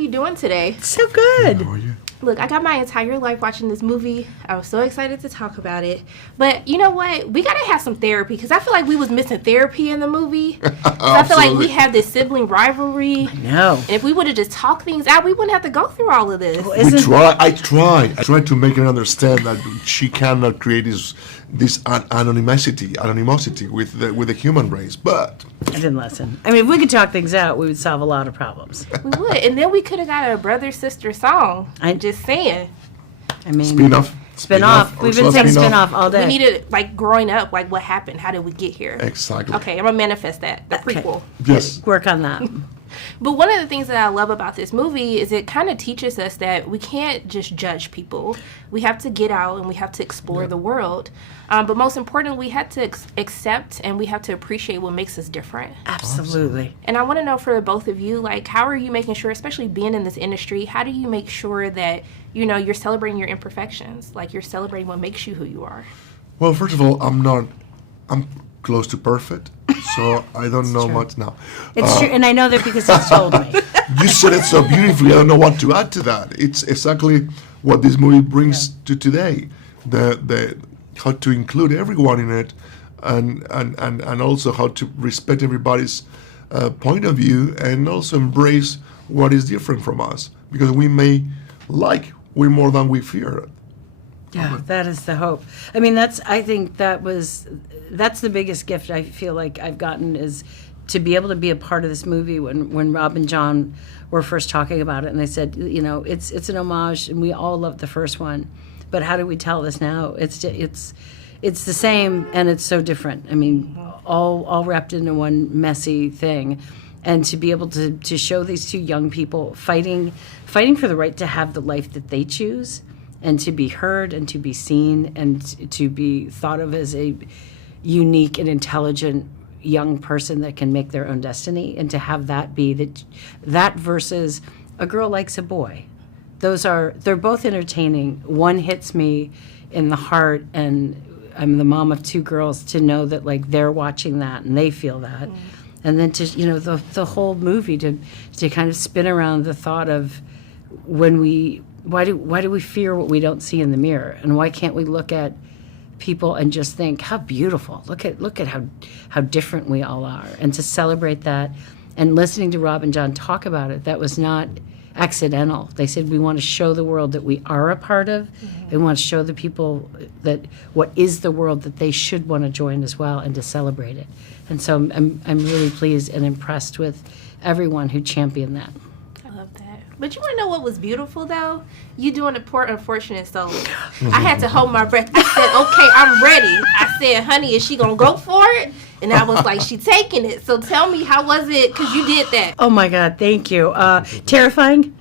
you doing today? So good. How are you? Look, I got my entire life watching this movie. I was so excited to talk about it. But you know what? We got to have some therapy because I feel like we was missing therapy in the movie. I feel like we have this sibling rivalry. No. And if we would have just talked things out, we wouldn't have to go through all of this. I tried to make her understand that she cannot create this anonymity with the human race, but I didn't listen. I mean, if we could talk things out, we would solve a lot of problems. We would. And then we could have got a brother-sister song. I'm just saying. I mean, spin-off. We've been saying spin-off all day. We needed, like, growing up, like, what happened? How did we get here? Exactly. Okay, I'm going to manifest that, the prequel. Okay. Yes. Work on that. But one of the things that I love about this movie is it kind of teaches us that we can't just judge people. We have to get out and we have to explore the world. But most importantly, we have to accept and we have to appreciate what makes us different. Absolutely. And I want to know for both of you, like, how are you making sure, especially being in this industry, how do you make sure that, you know, you're celebrating your imperfections? Like, you're celebrating what makes you who you are? Well, first of all, I'm close to perfect, so I don't know much now. It's true, and I know that because he's told me. You said it so beautifully. I don't know what to add to that. It's exactly what this movie brings to today. The how to include everyone in it, and also how to respect everybody's point of view, and also embrace what is different from us, because we may like way more than we fear. Yeah, that is the hope. I mean, that's the biggest gift I feel like I've gotten, is to be able to be a part of this movie. When Rob and John were first talking about it, and they said, you know, it's an homage, and we all loved the first one, but how do we tell this now? It's the same, and it's so different. I mean, all wrapped into one messy thing. And to be able to show these two young people fighting for the right to have the life that they choose, and to be heard and to be seen and to be thought of as a unique and intelligent young person that can make their own destiny, and to have that be that versus a girl likes a boy. They're both entertaining. One hits me in the heart, and I'm the mom of two girls, to know that, like, they're watching that and they feel that. And then to, you know, the whole movie to kind of spin around the thought of why do we fear what we don't see in the mirror, and why can't we look at people and just think how beautiful, look at how different we all are, and to celebrate that. And listening to Rob and John talk about it, that was not accidental. They said, we want to show the world that we are a part of, and we want to show the people that what is the world that they should want to join as well, and to celebrate it. And so I'm really pleased and impressed with everyone who championed that. I love that. But you want to know what was beautiful, though? You doing the poor unfortunate soul. I had to hold my breath. I said, okay, I'm ready. I said, honey, is she going to go for it? And I was like, she taking it. So tell me, how was it? Because you did that. Oh, my God. Thank you. Terrifying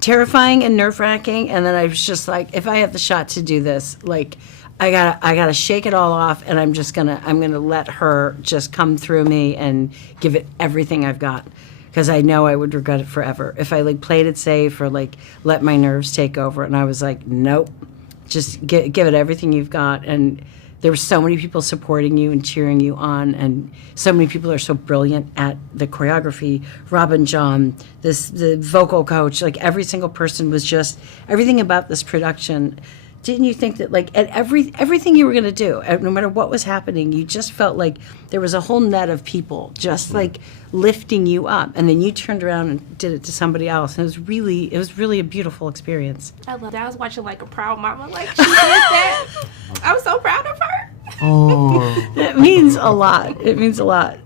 and nerve-wracking. And then I was just like, if I have the shot to do this, like, I gotta shake it all off, and I'm gonna let her just come through me and give it everything I've got, because I know I would regret it forever if I, like, played it safe or, like, let my nerves take over. And I was like, nope, just give it everything you've got. And there were so many people supporting you and cheering you on, and so many people are so brilliant at the choreography. Rob and John, the vocal coach, like, every single person was just, everything about this production. Didn't you think that, like, at everything you were going to do, no matter what was happening, you just felt like there was a whole net of people just, like, lifting you up, and then you turned around and did it to somebody else, and it was really a beautiful experience. I love that. I was watching like a proud mama, like, she did that. I'm so proud of her. Oh, It means a lot. It means a lot.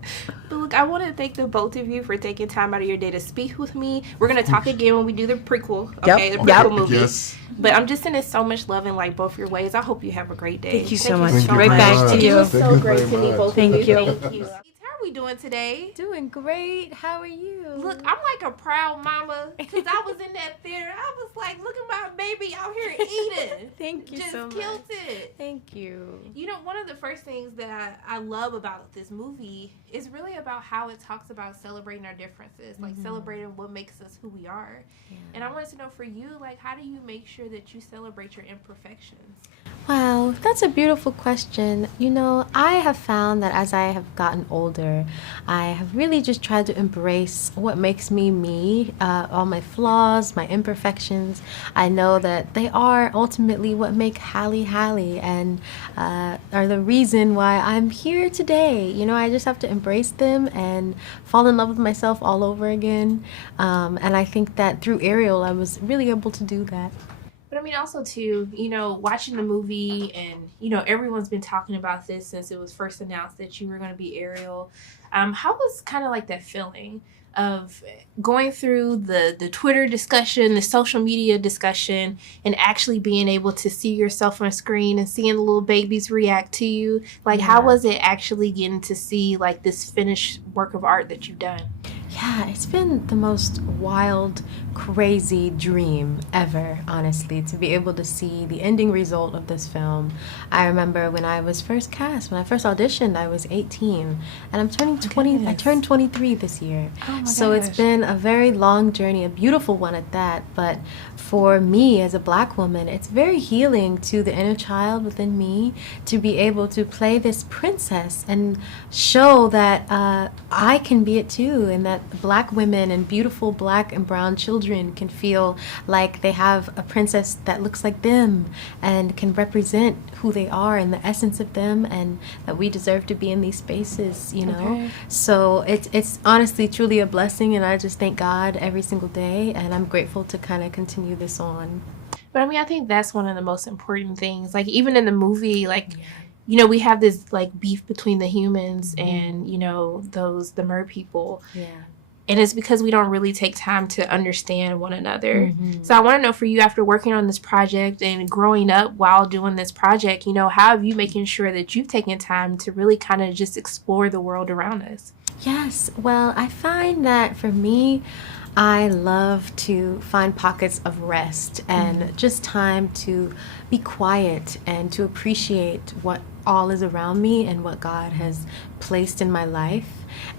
But look, I want to thank the both of you for taking time out of your day to speak with me. We're going to talk again when we do the prequel, okay? Yep. The prequel movie. yes. But I'm just sending so much love in, like, both your ways. I hope you have a great day. Thank you so much. Thank you Right very back much. to you. It was Thank so you great very to meet much. both Thank of you. you. Thank you. How are we doing today? Doing great. How are you? Look, I'm like a proud mama, because I was in that theater. I was like, look at my baby out here eating. Thank you Just so much. killed it. Thank you. You know, one of the first things that I love about this movie is really about how it talks about celebrating our differences, like celebrating what makes us who we are. Yeah. And I wanted to know for you, like, how do you make sure that you celebrate your imperfections? Wow, that's a beautiful question. You know, I have found that as I have gotten older character, I have really just tried to embrace what makes me me, all my flaws, my imperfections. I know that they are ultimately what make Halle Halle and are the reason why I'm here today. You know, I just have to embrace them and fall in love with myself all over again. And I think that through Ariel, I was really able to do that. But I mean, also too, you know, watching the movie and, you know, everyone's been talking about this since it was first announced that you were going to be Ariel. How was kind of like that feeling of going through the Twitter discussion, the social media discussion, and actually being able to see yourself on screen and seeing the little babies react to you? Like, how was it actually getting to see like this finished work of art that you've done? Yeah, it's been the most wild, crazy dream ever, honestly, to be able to see the ending result of this film. I remember when I was first cast, when I first auditioned, I was 18, and I'm turning 20, I turned 23 this year. Oh my So gosh. it's been a very long journey, a beautiful one at that, but for me as a Black woman, it's very healing to the inner child within me to be able to play this princess and show that I can be it too, and that Black women and beautiful Black and brown children can feel like they have a princess that looks like them and can represent who they are and the essence of them, and that we deserve to be in these spaces, you know. Okay. So it's honestly truly a blessing, and I just thank God every single day, and I'm grateful to kind of continue this on. But I mean, I think that's one of the most important things. Like, even in the movie, like, you know, we have this like beef between the humans and, you know, the mer people. Yeah. And it's because we don't really take time to understand one another. So I want to know, for you, after working on this project and growing up while doing this project, you know, how have you making sure that you've taken time to really kind of just explore the world around us? Yes, well, I find that for me, I love to find pockets of rest and just time to be quiet and to appreciate what all is around me and what God has placed in my life.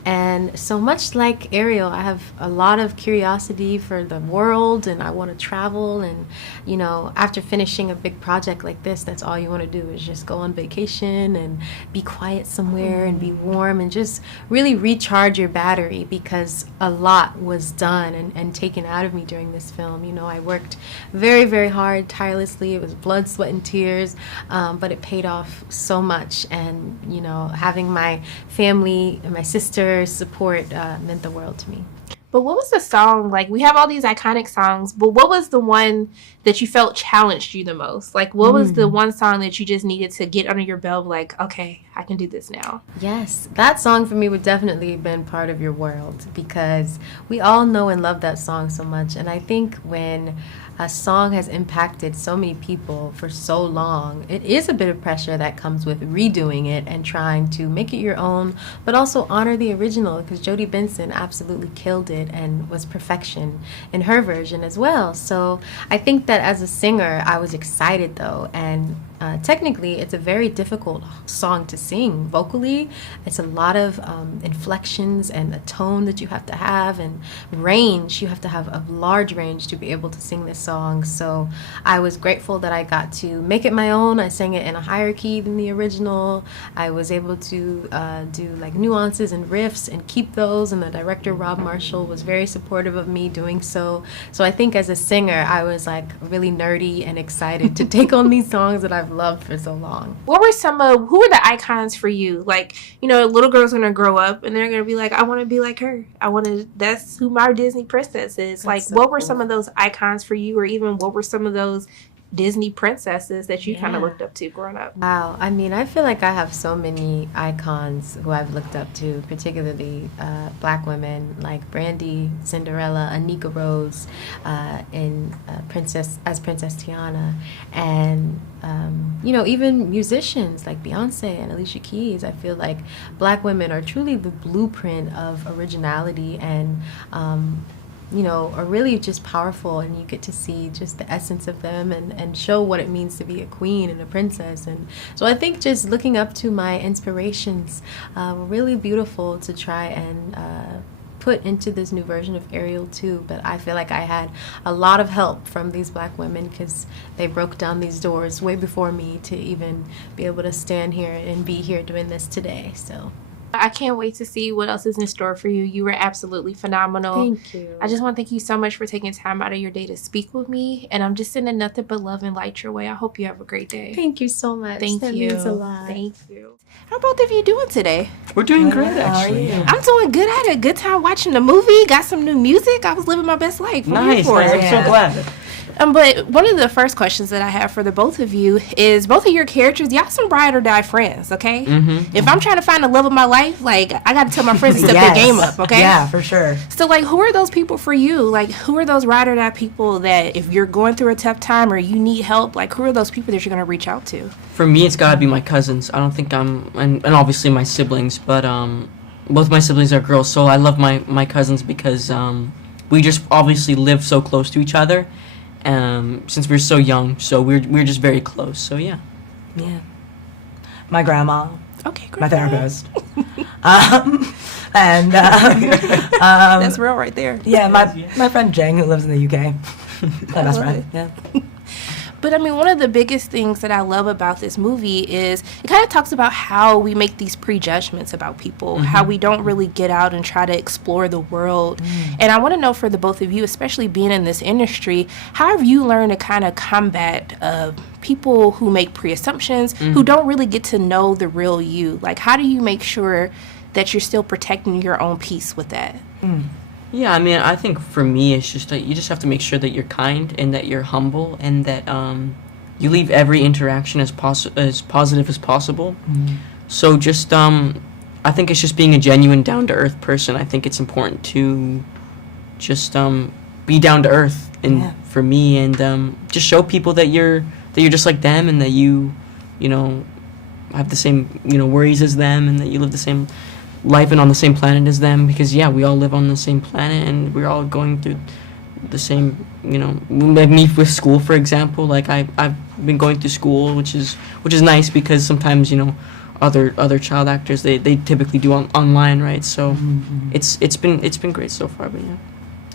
And so much like Ariel, I have a lot of curiosity for the world, and I want to travel. And, you know, after finishing a big project like this, that's all you want to do is just go on vacation and be quiet somewhere and be warm and just really recharge your battery, because a lot was done and taken out of me during this film. You know, I worked very, very hard, tirelessly. It was blood, sweat, and tears, but it paid off so much. And, you know, having my family and my sister's support meant the world to me. But what was the song, like, we have all these iconic songs, but what was the one that you felt challenged you the most? Like, what was the one song that you just needed to get under your belt, like, okay, I can do this now? Yes, that song for me would definitely have been Part of Your World, because we all know and love that song so much. And I think when a song has impacted so many people for so long, it is a bit of pressure that comes with redoing it and trying to make it your own, but also honor the original, because Jodi Benson absolutely killed it and was perfection in her version as well. So I think that as a singer, I was excited though, and technically it's a very difficult song to sing vocally. It's a lot of inflections and a tone that you have to have, and range. You have to have a large range to be able to sing this song. So I was grateful that I got to make it my own. I sang it in a higher key than the original. I was able to do like nuances and riffs and keep those, and the director Rob Marshall was very supportive of me doing so. So I think as a singer, I was like really nerdy and excited to take on these songs that I've loved for so long. Who were the icons for you? Like, you know, a little girl's gonna grow up and they're gonna be like, I want to be like her. That's who my Disney princess is. Like, so what were cool. some of those icons for you, or even what were some of those Disney princesses that you kind of looked up to growing up? Wow, I mean, I feel like I have so many icons who I've looked up to, particularly Black women like Brandy, Cinderella, Anika Rose, in Princess Tiana, and you know, even musicians like Beyonce and Alicia Keys. I feel like Black women are truly the blueprint of originality, and you know, are really just powerful, and you get to see just the essence of them and show what it means to be a queen and a princess. And so I think just looking up to my inspirations were really beautiful to try and put into this new version of Ariel too. But I feel like I had a lot of help from these Black women, because they broke down these doors way before me to even be able to stand here and be here doing this today. So I can't wait to see what else is in store for you. You were absolutely phenomenal. Thank you. I just want to thank you so much for taking time out of your day to speak with me. And I'm just sending nothing but love and light your way. I hope you have a great day. Thank you so much. Thank That you. means a lot. Thank you. How both of you doing today? We're doing great, How are actually. you? I'm doing good. I had a good time watching the movie. Got some new music. I was living my best life. I'm here Nice. for I'm it. so glad. But one of the first questions that I have for the both of you is both of your characters, y'all some ride or die friends, okay? Mm-hmm. If I'm trying to find the love of my life, like, I got to tell my friends to step their game up, okay? Yeah, for sure. So, like, who are those people for you? Like, who are those ride or die people that if you're going through a tough time or you need help, like, who are those people that you're going to reach out to? For me, it's gotta be my cousins. I don't think and obviously my siblings, but both my siblings are girls, so I love my cousins because we just obviously live so close to each other. Since we're so young, so we're just very close. So yeah. Yeah. My grandma, Okay, great. my therapist. And That's real right there. yeah, my friend Jang, who lives in the UK. My best love friend. Yeah. But I mean, one of the biggest things that I love about this movie is it kind of talks about how we make these prejudgments about people, how we don't really get out and try to explore the world. And I want to know for the both of you, especially being in this industry, how have you learned to kind of combat people who make pre-assumptions, who don't really get to know the real you? Like, how do you make sure that you're still protecting your own peace with that? Yeah, I mean, I think for me, it's just that you just have to make sure that you're kind and that you're humble and that you leave every interaction as positive as possible. So just, I think it's just being a genuine, down-to-earth person. I think it's important to just be down to earth, and for me, and just show people that you're just like them, and that you know, have the same worries as them, and that you live the same life and on the same planet as them, because we all live on the same planet and we're all going through the same, like me with school, for example. Like I've been going through school, which is nice, because sometimes other child actors they typically do online, right? So it's been great so far. But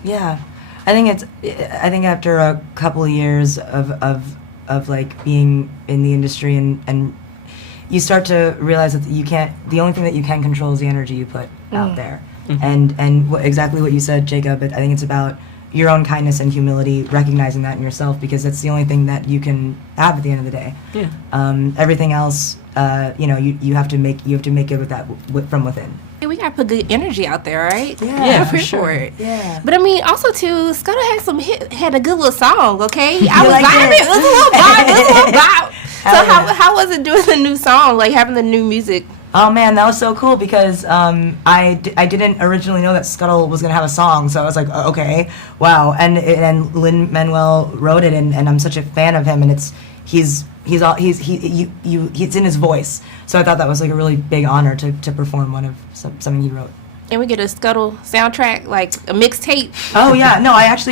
Yeah. I think after a couple of years of like being in the industry and you start to realize that the only thing that you can control is the energy you put out there. And exactly what you said, Jacob, I think it's about your own kindness and humility, recognizing that in yourself, because that's the only thing that you can have at the end of the day. Everything else, you have to make good with that from within. Yeah, we gotta put good energy out there, right? Yeah, for Here sure. it. Yeah. But I mean, also too, Scuttle had a good little song. Okay, I was like vibing. it? It was a little vibe. It was a little vibe. So Hell yeah. how was it doing the new song? Like having the new music? Oh man, that was so cool, because I didn't originally know that Scuttle was gonna have a song, so I was like, okay, wow. And Lin-Manuel wrote it, and I'm such a fan of him, and it's in his voice. So I thought that was like a really big honor to perform one of something he wrote. And we get a Scuttle soundtrack, like a mixtape. Oh yeah, no, I've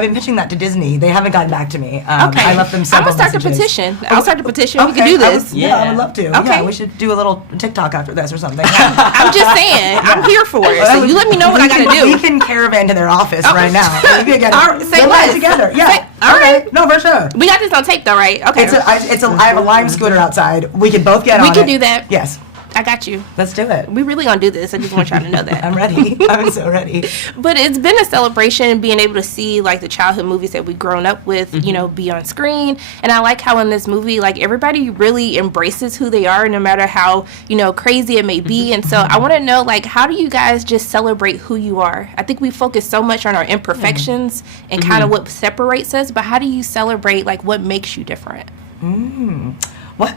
been pitching that to Disney. They haven't gotten back to me. Okay, I left them I'm several gonna start the messages. petition. I'll start the petition. We Okay, can do this. I would love to. Okay. Yeah, we should do a little TikTok after this or something. I'm just saying, I'm here for it. So you let me know what I gotta do. We can caravan to their office right now. We can get All right, say get less. together. Yeah. Say- all okay. right. No, for sure. We got this on tape though, right? Okay. I have a Lime scooter outside. We can both get on We can it. do that. Yes. I got you. Let's do it. We really gonna do this. I just want y'all to know that. I'm ready. I'm so ready. But it's been a celebration being able to see like the childhood movies that we've grown up with, be on screen. And I like how in this movie, like everybody really embraces who they are, no matter how, crazy it may be. And so I want to know, like, how do you guys just celebrate who you are? I think we focus so much on our imperfections and kind of what separates us, but how do you celebrate like what makes you different? What?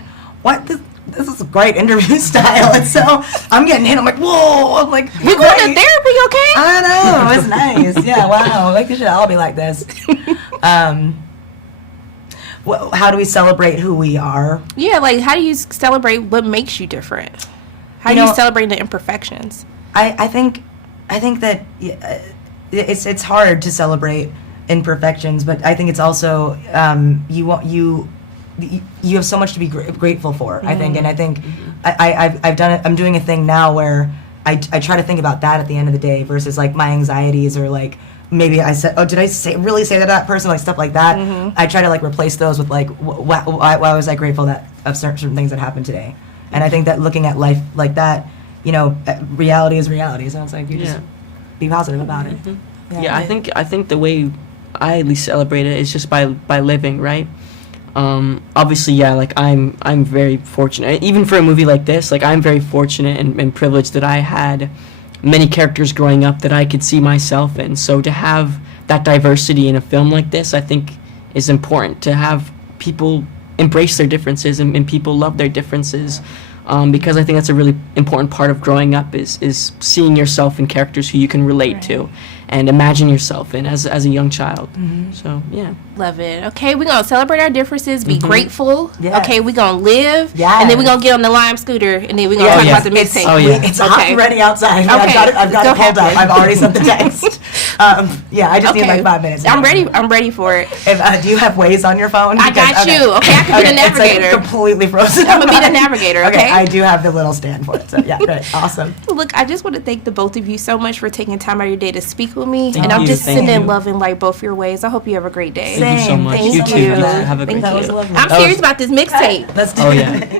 This is a great interview style. And so I'm getting hit. I'm like, whoa. I'm like, We're going to therapy, okay? I know. It's nice. Yeah. Wow. Like, we should all be like this. How do we celebrate who we are? Yeah, like how do you celebrate what makes you different? How do you celebrate the imperfections? I think that it's hard to celebrate imperfections, but I think it's also you have so much to be grateful for. I think, and I think I've done it. I'm doing a thing now where I try to think about that at the end of the day versus like my anxieties or like maybe I said, did I really say that to that person, like stuff like that. I try to like replace those with like why was I grateful that of certain things that happened today. And I think that looking at life like that reality is reality. So it's like you just be positive about it. Yeah, I think the way I at least celebrate it is just by living, right? Obviously, yeah, like I'm very fortunate. Even for a movie like this, like I'm very fortunate and privileged that I had many characters growing up that I could see myself in. So to have that diversity in a film like this, I think is important. To have people embrace their differences and people love their differences. Because I think that's a really important part of growing up is seeing yourself in characters who you can relate to and imagine yourself in as a young child. So, yeah. Love it. Okay, we're going to celebrate our differences, be grateful. Yes. Okay, we're going to live. Yes. And then we're going to get on the Lime scooter, and then we're going to talk about the mixtape. Oh, yeah. It's hot and ready outside. Okay. I've got Go it pulled up. happen. I've already sent the text. I just need like 5 minutes. I'm ready for it. If, do you have Waze on your phone? I got you. Okay, I can be the navigator. It's like completely frozen. I'm going to be the navigator, okay? I do have the little stand for it. So yeah, great. Awesome. Look, I just want to thank the both of you so much for taking time out of your day to speak with me. Thank and I'm you. just Thank sending you. love and light both your ways. I hope you have a great day. Thank you so much. Thank You too. you. You too. Have a great Thank day. you. lovely. I'm That serious was- about this mixtape. Let's do Oh, it. yeah.